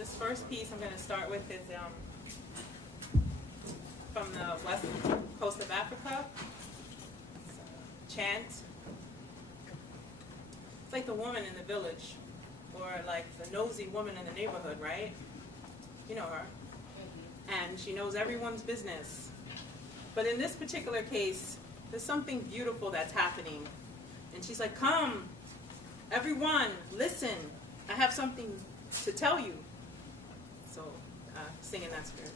this first piece I'm going to start with is from the west coast of Africa. It's a chant. It's like the woman in the village, or like the nosy woman in the neighborhood, right? You know her. And she knows everyone's business. But in this particular case, there's something beautiful that's happening. And she's like, come, everyone, listen. I have something to tell you. So, sing in that spirit.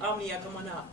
OMNIA, come on up.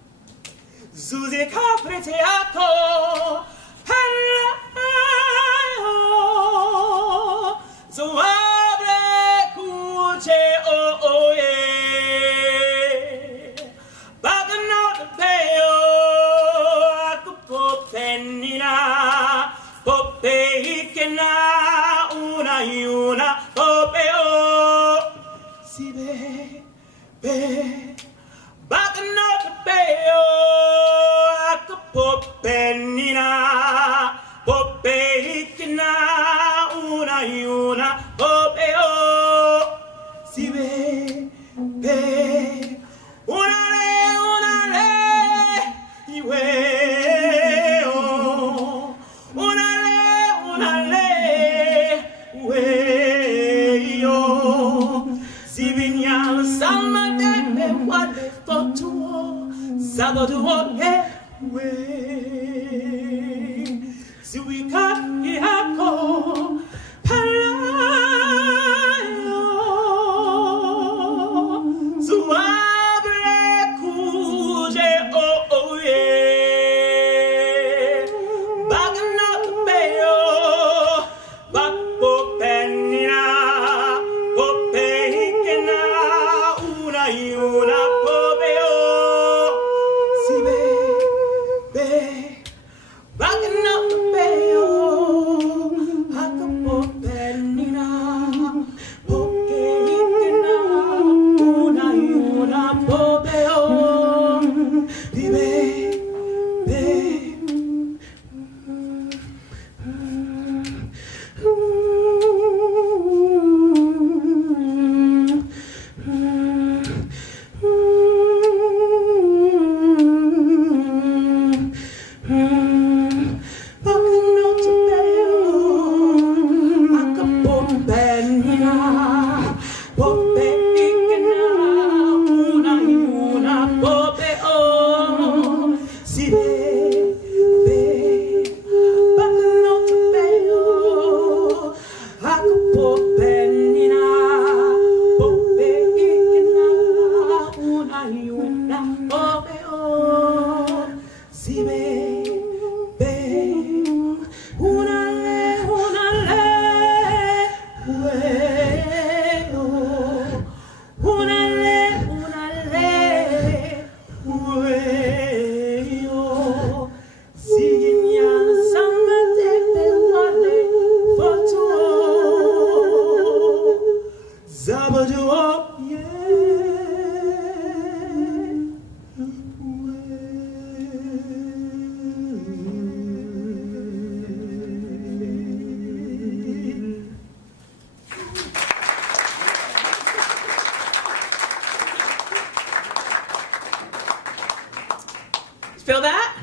Feel that?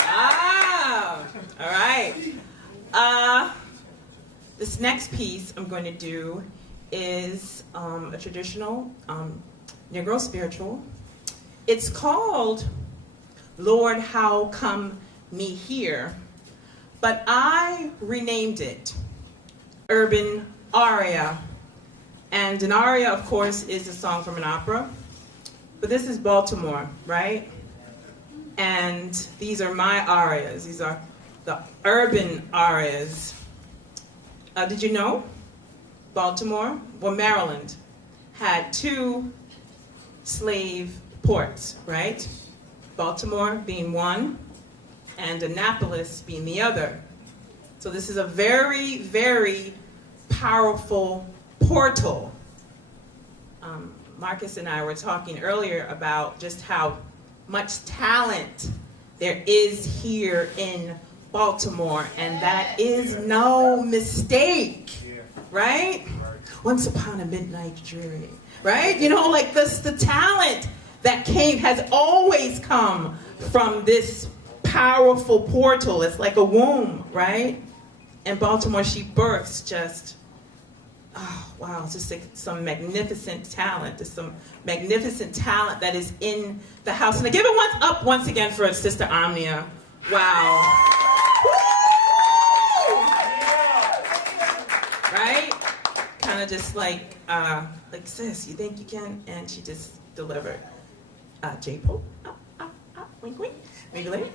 Ah, all right. This next piece I'm going to do is a traditional Negro spiritual. It's called Lord, How Come Me Here? But I renamed it Urban Aria. And an aria, of course, is a song from an opera. But this is Baltimore, right? And these are my arias. These are the urban arias. Did you know Baltimore, well, Maryland, had 2 slave ports, right? Baltimore being one, and Annapolis being the other. So this is a very, very powerful portal. Marcus and I were talking earlier about just how much talent there is here in Baltimore, and that is no mistake, right? Once upon a midnight dreary, right? You know, like this, the talent that has always come from this powerful portal. It's like a womb, right? And Baltimore, she births just, oh, wow, it's just like some magnificent talent. There's some magnificent talent that is in the house. And I give it up once again for Sister Omnia. Wow. Right? Kind of just like, sis, you think you can? And she just delivered. J-Pope, wink, wink, maybe later.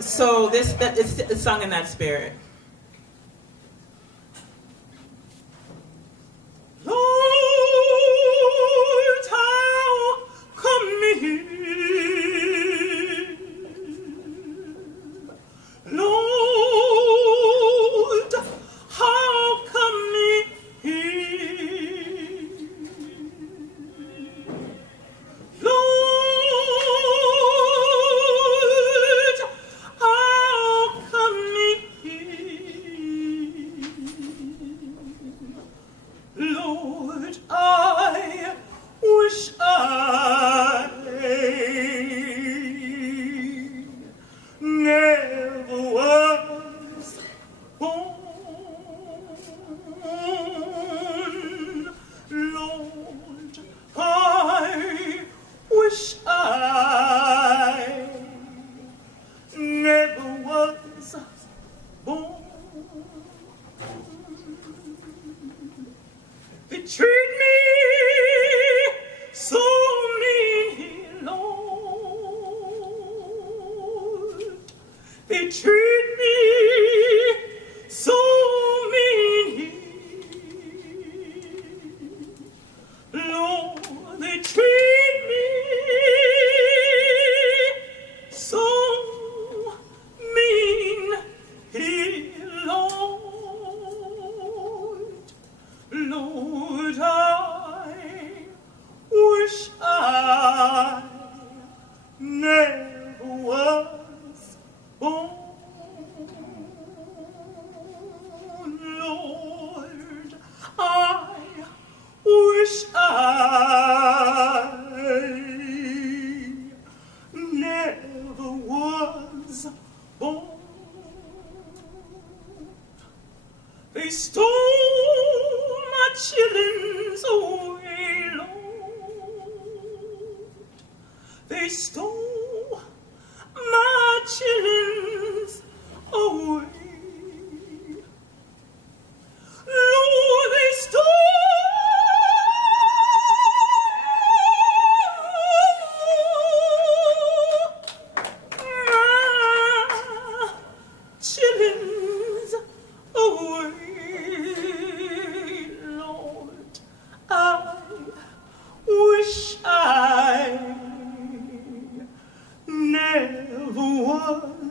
So it's sung in that spirit. Lord, how come me here? Lord, how come me here? Lord, how come me here? Lord, I wish I never was born. Lord, I wish I never was born. They treat me so mean here, Lord. They treat me so mean here. Lord, they treat me so mean here, Lord. Lord, I wish I never was born. Lord, I wish I never was born. They stole my chillins away, Lord. They stole my chillins away. Lord, they stole my chillins away. Lord, I wish I never was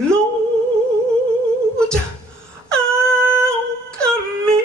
Lord, how come me?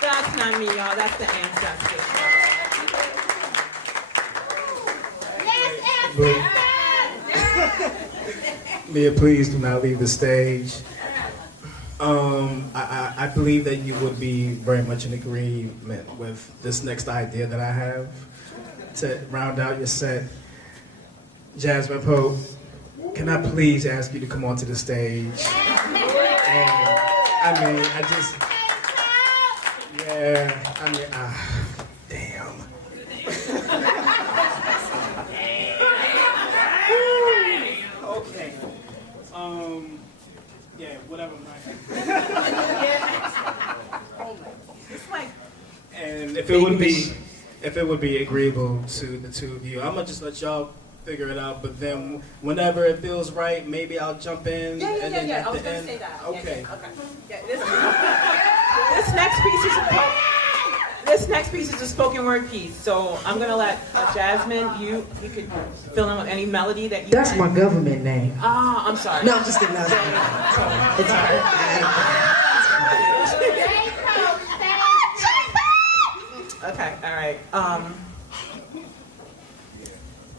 That's not me, y'all. That's the ancestors. Mia, please do not leave the stage. I believe that you would be very much in agreement with this next idea that I have to round out your set. Jasmine Pope, can I please ask you to come onto the stage? And, I mean, I just, yeah, I mean, damn. Okay. Yeah, whatever, Mike. And if it would be agreeable to the two of you, I'm gonna just let y'all figure it out. But then, whenever it feels right, maybe I'll jump in. Yeah. At I was the gonna end. say that. Okay. Yeah, this next piece is a spoken word piece. So I'm gonna let Jasmine. You could fill in with any melody that you. That's my government name. Ah, I'm sorry. No, I'm just kidding. No, it's all right. Okay, all right.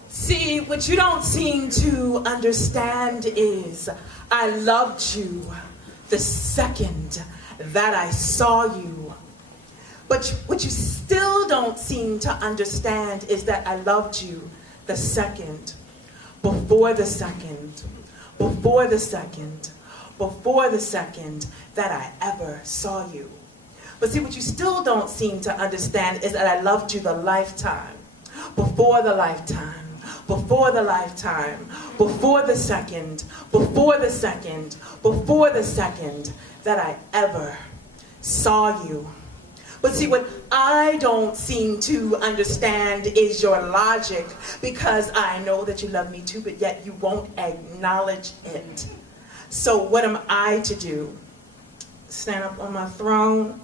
See, what you don't seem to understand is I loved you the second that I saw you. But what you still don't seem to understand is that I loved you the second, before the second, before the second, before the second that I ever saw you. But see, what you still don't seem to understand is that I loved you the lifetime, before the lifetime, before the lifetime, before the second, before the second, before the second that I ever saw you. But see, what I don't seem to understand is your logic, because I know that you love me too, but yet you won't acknowledge it. So what am I to do? Stand up on my throne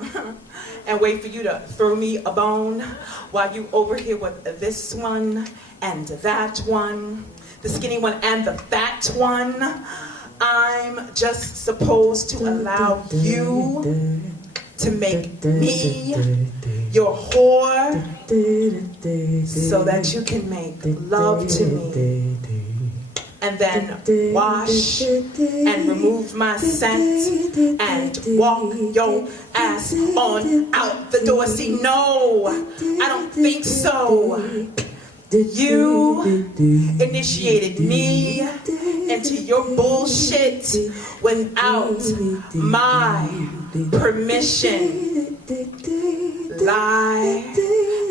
and wait for you to throw me a bone while you over here with this one and that one, the skinny one and the fat one? I'm just supposed to allow you to make me your whore so that you can make love to me and then wash and remove my scent and walk your ass on out the door. See, no, I don't think so. You initiated me into your bullshit without my permission. Lie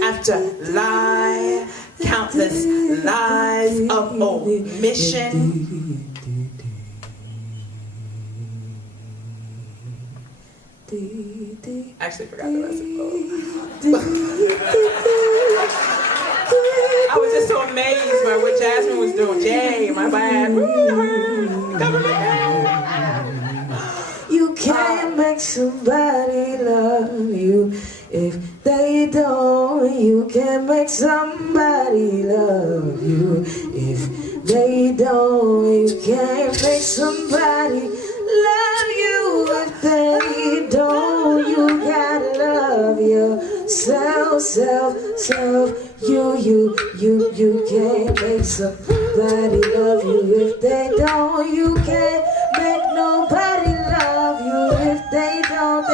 after lie, countless lies of omission. I actually forgot the rest of the poem. I was just so amazed by what Jasmine was doing. Jay, my bad. You can't make somebody love you if they don't. You can't make somebody love you if they don't. You can't make somebody love you if they don't. You You can't make somebody love you if they don't. You can't make nobody love you if they don't.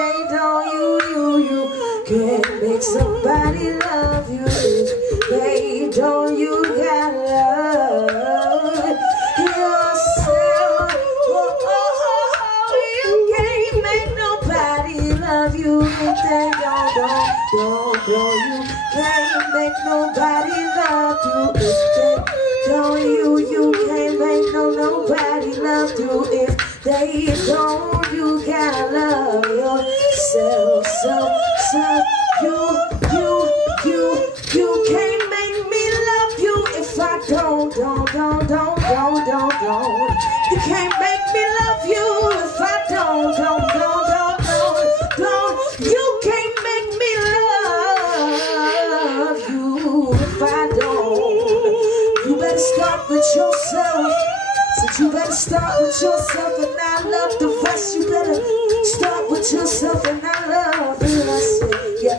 You can't make somebody love you if they don't. You gotta love yourself. You can't make nobody love you if they don't. You can't make nobody love you if they don't. You can't make nobody love you if they don't. You gotta love yourself. You can't make me love you if I don't. You can't make me love you if I don't. You can't make me love you if I don't. You better start with yourself. So you better start with yourself and I love the rest. You better start with yourself and I love the rest. Yeah.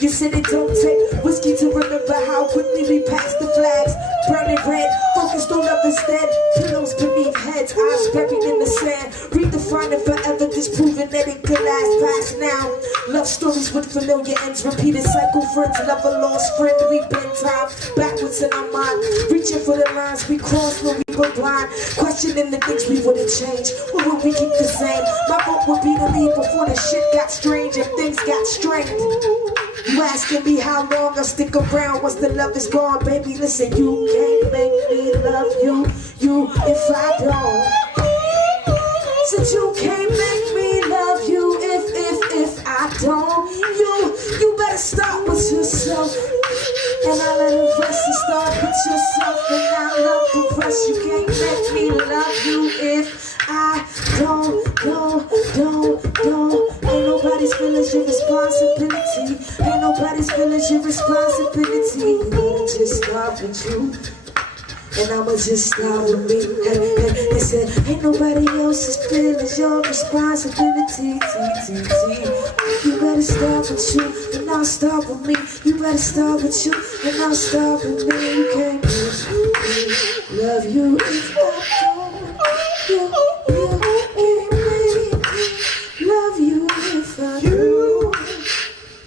You said it don't take whiskey to remember how quickly we passed the flags. Burning red, focused on love instead. Pillows beneath heads, eyes buried in the sand. Redefining forever, disproving that it could last past now. Love stories with familiar ends, repeated cycle friends. Love a lost friend, we been time backwards in our mind. Reaching for the lines we crossed when we were blind. Questioning the things we wouldn't change, or would we keep the same? My vote would be to leave before the shit got strange and things got strained. You asking me how long I'll stick around once the love is gone, baby, listen, you can't make me love you if I don't. Since you can't make me love you if I don't. You better start with yourself, and I let the rest and start with yourself, and I love the rest. You can't make me love you if I don't. Ain't nobody's feelings your responsibility. Ain't nobody's feelings your responsibility. You gotta just start with you, and I'ma just start with me. They said, ain't nobody else's feelings your responsibility. You better start with you, and I'll start with me. You better start with you, and I'll start with me. You can't make me love you if I don't. You can't make me love you if I do.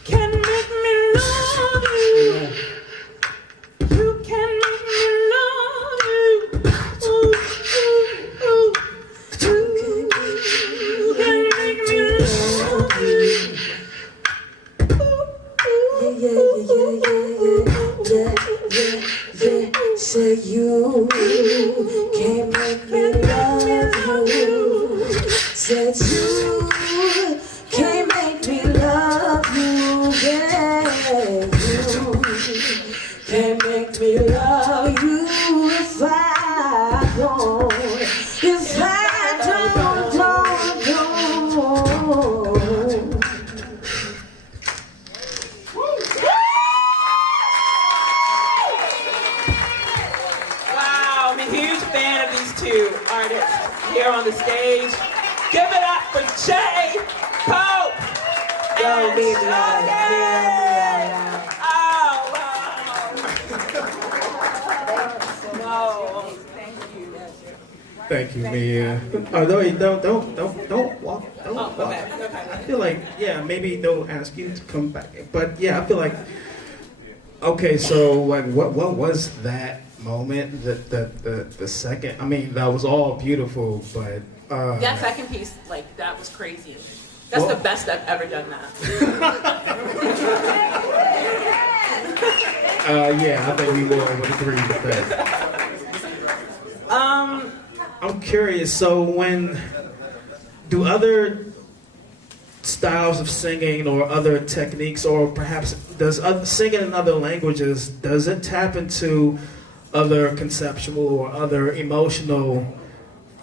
Can make me love you. You can make me love you. You can make me love you. Yeah. Say you can't make me love you. Said you can't make me love you. Yeah, you can't make me love you if I don't. If I don't. Wow, I'm a huge fan of these two artists here on the stage. Give it up for Jay Pope and Shodekeh. Oh, wow. No, thank you. Thank you, Mia. Oh, no, don't walk. Okay. I feel like, yeah, maybe they'll ask you to come back. But yeah, I feel like, okay, so like, what was that moment? The second, I mean, that was all beautiful, but That second piece, like, that was crazy. That's the best I've ever done that. Yeah, I think we all would agree with that. I'm curious, so do other styles of singing or other techniques, or perhaps singing in other languages, does it tap into other conceptual or other emotional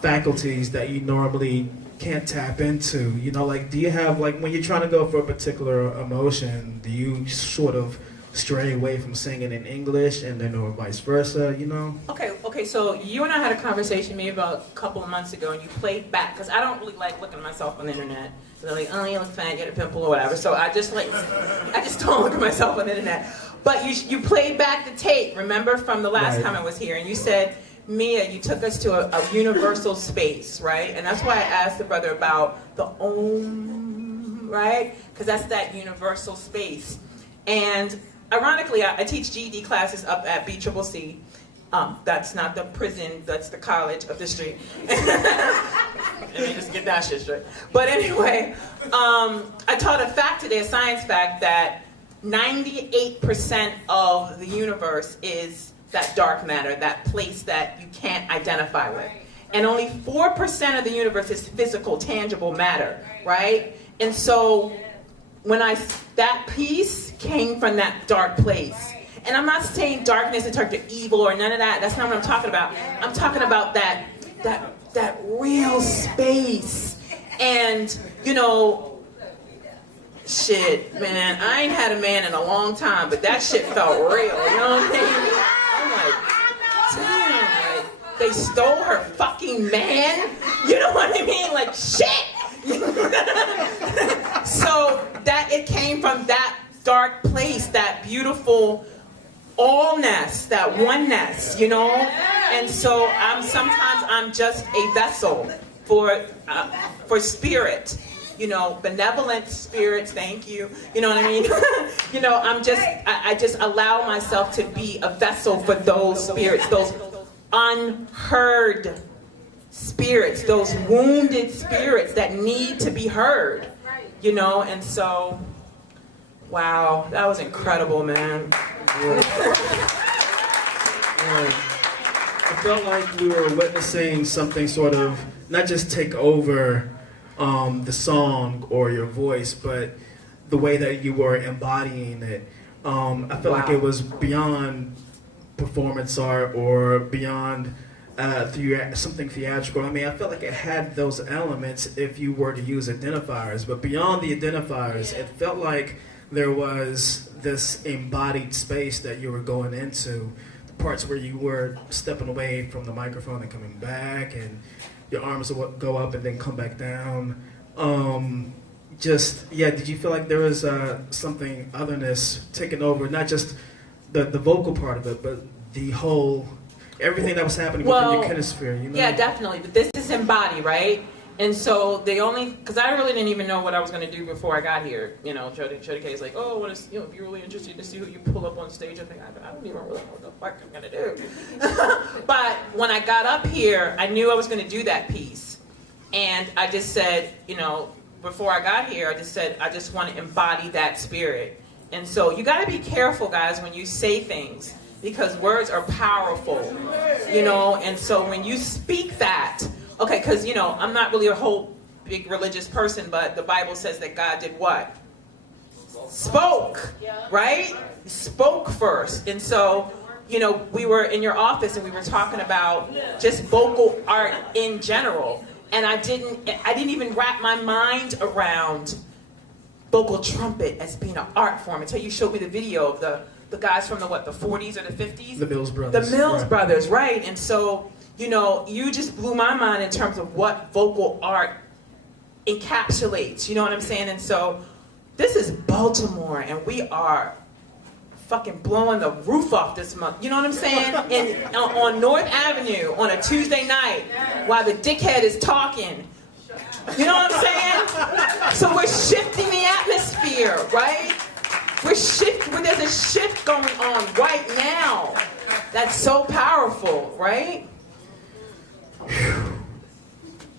faculties that you normally can't tap into? You know, like, do you have, like, when you're trying to go for a particular emotion, do you sort of stray away from singing in English and then or vice versa, you know? Okay, Okay, so you and I had a conversation maybe about a couple of months ago, and you played back, because I don't really like looking at myself on the internet. So they're like, oh, you look fat, you got a pimple or whatever. So I just don't look at myself on the internet. But you played back the tape, remember, from the last time I was here, and you said, Mia, you took us to a universal space, right? And that's why I asked the brother about the Om, right? Because that's that universal space. And ironically, I teach GED classes up at BCCC. That's not the prison, that's the college up the street. Let me just get that shit straight. But anyway, I taught a fact today, a science fact, that 98% of the universe is that dark matter, that place that you can't identify with. And only 4% of the universe is physical, tangible matter, right? And so that piece came from that dark place. And I'm not saying darkness in terms of evil or none of that. That's not what I'm talking about. I'm talking about that real space. And, you know, shit, man, I ain't had a man in a long time, but that shit felt real, you know what I'm saying? I'm like, damn, like, they stole her fucking man? You know what I mean? Like, shit! So, that it came from that dark place, that beautiful allness, that oneness, you know? And so sometimes I'm just a vessel for spirit, you know, benevolent spirits, thank you, you know what I mean? You know, I just allow myself to be a vessel for those spirits, those unheard spirits, those wounded spirits that need to be heard, you know? And so, wow, that was incredible, man. I felt like we were witnessing something sort of not just take over the song or your voice, but the way that you were embodying it. I felt like it was beyond performance art or beyond something theatrical. I mean, I felt like it had those elements if you were to use identifiers, but beyond the identifiers, it felt like there was this embodied space that you were going into, the parts where you were stepping away from the microphone and coming back, and your arms would go up and then come back down. Did you feel like there was something otherness taking over, not just the vocal part of it, but the whole, everything that was happening within your kinesphere, you know? Yeah, definitely, but this is Embody, right? And so because I really didn't even know what I was going to do before I got here. You know, Shodekeh is like, oh, if you're really interested to see who you pull up on stage, I think, I don't even really know what the fuck I'm going to do. But when I got up here, I knew I was going to do that piece. And I just said, you know, before I got here, I just said, I just want to embody that spirit. And so you got to be careful, guys, when you say things, because words are powerful, you know, and so when you speak that, okay, because, you know, I'm not really a whole big religious person, but the Bible says that God did what? Spoke, right? Spoke first. And so, you know, we were in your office and we were talking about just vocal art in general. And I didn't even wrap my mind around vocal trumpet as being an art form until you showed me the video of the guys from the 40s or the 50s? The Mills Brothers. The Mills Brothers, right. And so, you know, you just blew my mind in terms of what vocal art encapsulates, you know what I'm saying? And so, this is Baltimore, and we are fucking blowing the roof off this month, you know what I'm saying? And on North Avenue on a Tuesday night, while the dickhead is talking, you know what I'm saying? So we're shifting the atmosphere, right? There's a shift going on right now. That's so powerful, right?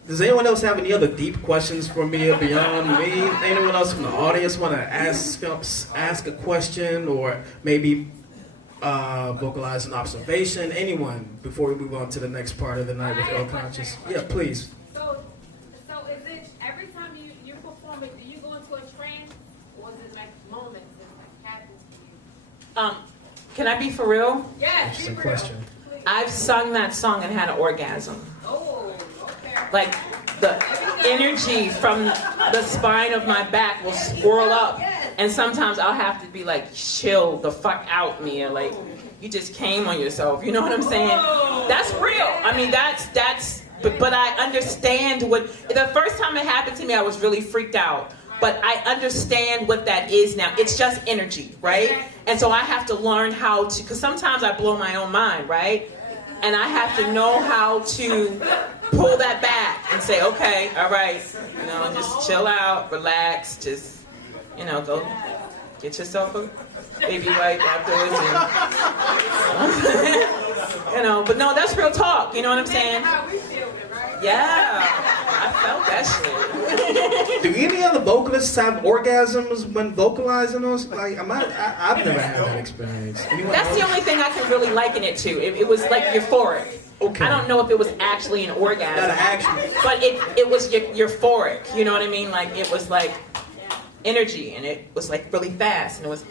Does anyone else have any other deep questions for me beyond me? Anyone else from the audience want to ask a question or maybe vocalize an observation? Anyone before we move on to the next part of the night with El Conscious? Yeah, please. So is it every time you perform it, do you go into a trance, or is it like moments that happens to you? Can I be for real? Yeah. Interesting question. I've sung that song and had an orgasm. Oh, okay. Like the energy from the spine of my back will swirl up And sometimes I'll have to be like, chill the fuck out, Mia. Like, you just came on yourself. You know what I'm saying? That's real. I mean, but I understand the first time it happened to me, I was really freaked out. But I understand what that is now. It's just energy, right? And so I have to learn how to, because sometimes I blow my own mind, right? And I have to know how to pull that back and say, okay, all right, just chill out, relax, just, go get yourself a baby wipe afterwards. And, but no, that's real talk, you know what I'm saying? Yeah, I felt that shit. Do any other vocalists have orgasms when vocalizing or like? I've never had that experience. That's the only thing I can really liken it to. It was like euphoric. Okay. I don't know if it was actually an orgasm. Not actually. But it was euphoric. You know what I mean? Like it was like energy, and it was like really fast, and it was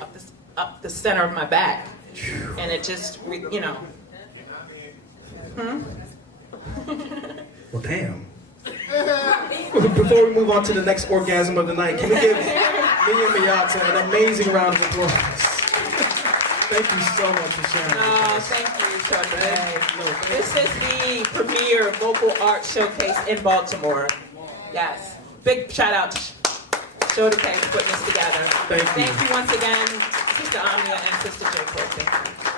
up the center of my back, and it just Well, damn. Before we move on to the next orgasm of the night, can we give me and Miata an amazing round of applause? Thank you so much for sharing. Oh, thank you, Shodekeh. This is the premier vocal art showcase in Baltimore. Yes. Big shout out to Shodekeh for putting this together. Thank you. Thank you once again, Sister Omnia and Sister J. Thank you.